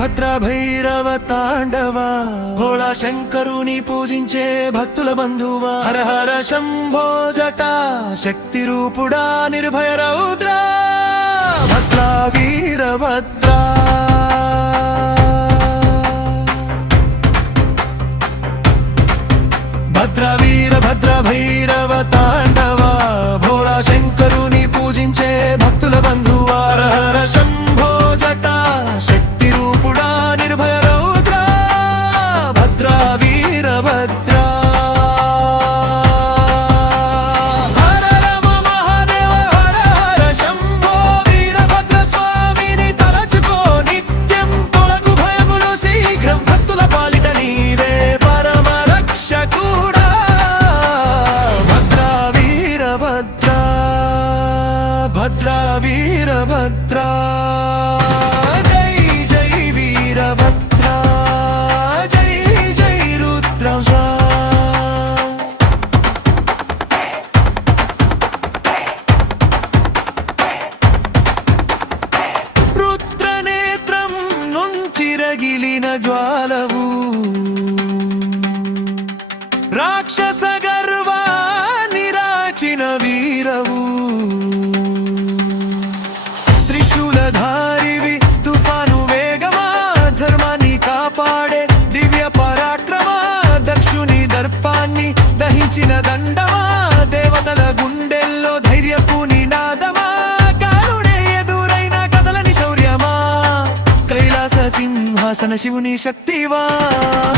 భద్ర భైరవ తాండవా భోళా శంకరుని పూజించే భక్తుల బంధువా హర హర శంభో జటా శక్తి రూపుడా నిర్భయ రౌద్ర భద్ర వీరభద్ర భద్ర వీరభద్ర భైరవ తాండవా భోళా శంకరుని పూజించే భక్తుల బంధువా హర హర శంభో జటా శక్తి రూపుడా నిర్భయ రౌద్ర భద్ర వీరభద్ర హర రమ మహాదేవ హర హర శంభో వీరభద్ర స్వామిని తలచుకో నిత్యం తొలగు భయములు శీఘ్రం భక్తుల పాలిట నీవే పరమ రక్షకుడా భద్ర వీరభద్ర భద్ర వీరభద్ర చిరగిలిన జ్వాలవు రాక్షస గర్వా నిరాచిన వీరవు త్రిశూలధారివి తుఫాను వేగమా ధర్మాన్ని కాపాడే దివ్య పరాక్రమా దక్షుని దర్పాన్ని దహించిన దండమా దేవతల గుండెల్లో ధైర్యపు నినాదమా కాలుడే ఎదురైన కదలని శౌర్యమా కైలాస సింహాసన శివుని శక్తివా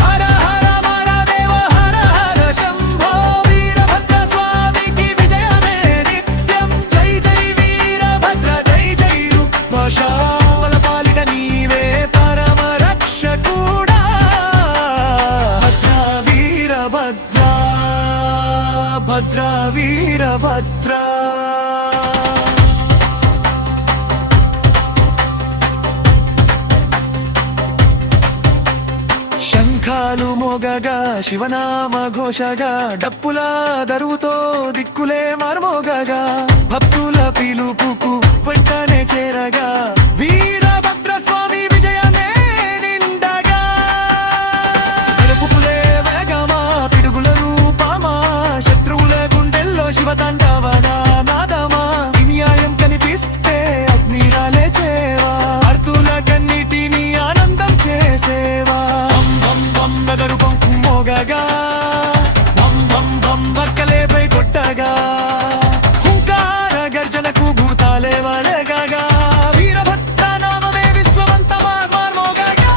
హర హర మహాదేవ హర హర శంభో వీరభద్ర స్వామికి విజయమే నిత్యం జై జై వీరభద్ర జై జై రూపశాల పాలిట నీవే పరమ రక్షకుడా భద్ర వీరభద్ర భద్ర వీరభద్ర శంఖాలు మోగగా శివనామ ఘోషగా డప్పుల దరువుతో దిక్కులే మార్మోగగా భక్తుల పిలుపుకు వెంటనే చేరగా వీరభద్ర స్వామి విజయమే నిండగా పిలుపులే వేగమా పిడుగుల రూపమా శత్రువుల గుండెల్లో శివతాండవనా నాదమా న్యాయం కనిపిస్తే అగ్నిరాలే చేవా అర్తుల కన్నిటిని ఆనందం చేసేవా గరుపం మోగగా బం బం బం బక్కలేపై కొట్టగా హుంకార గర్జనకు భూతాలే వలగగా వీరభద్ర నామమే విశ్వమంత మార్మోగగా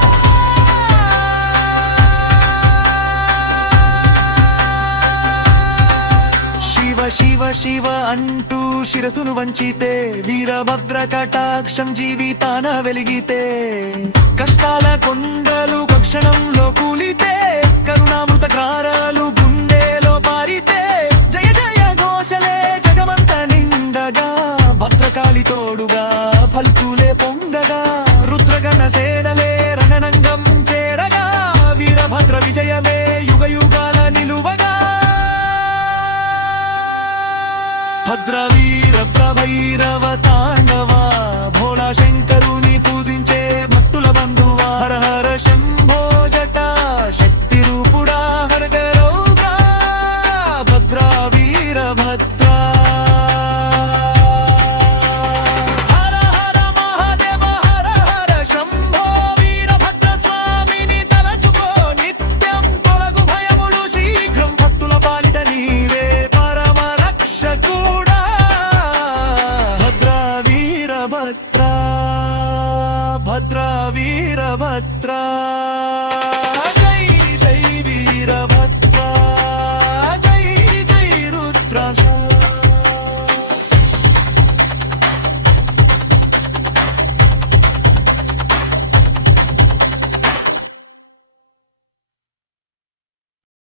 శివ శివ శివ అంటూ శిరసును వంచితే వీరభద్ర కటాక్షం జీవితాన వెలిగితే కష్టాల కొండలు క్షణంలో కూలితే కరుణామృత కారాలు గుండెలో పారితే జయ జయ ఘోషలే జగమంత నిండగా భద్రకాళి తోడుగా ఫల్కులే పొంగగా రుద్రగణ సేనలే రణరంగం చేరగా వీరభద్ర విజయమే యుగ యుగాల నిలువగా భద్ర వీర భైరవ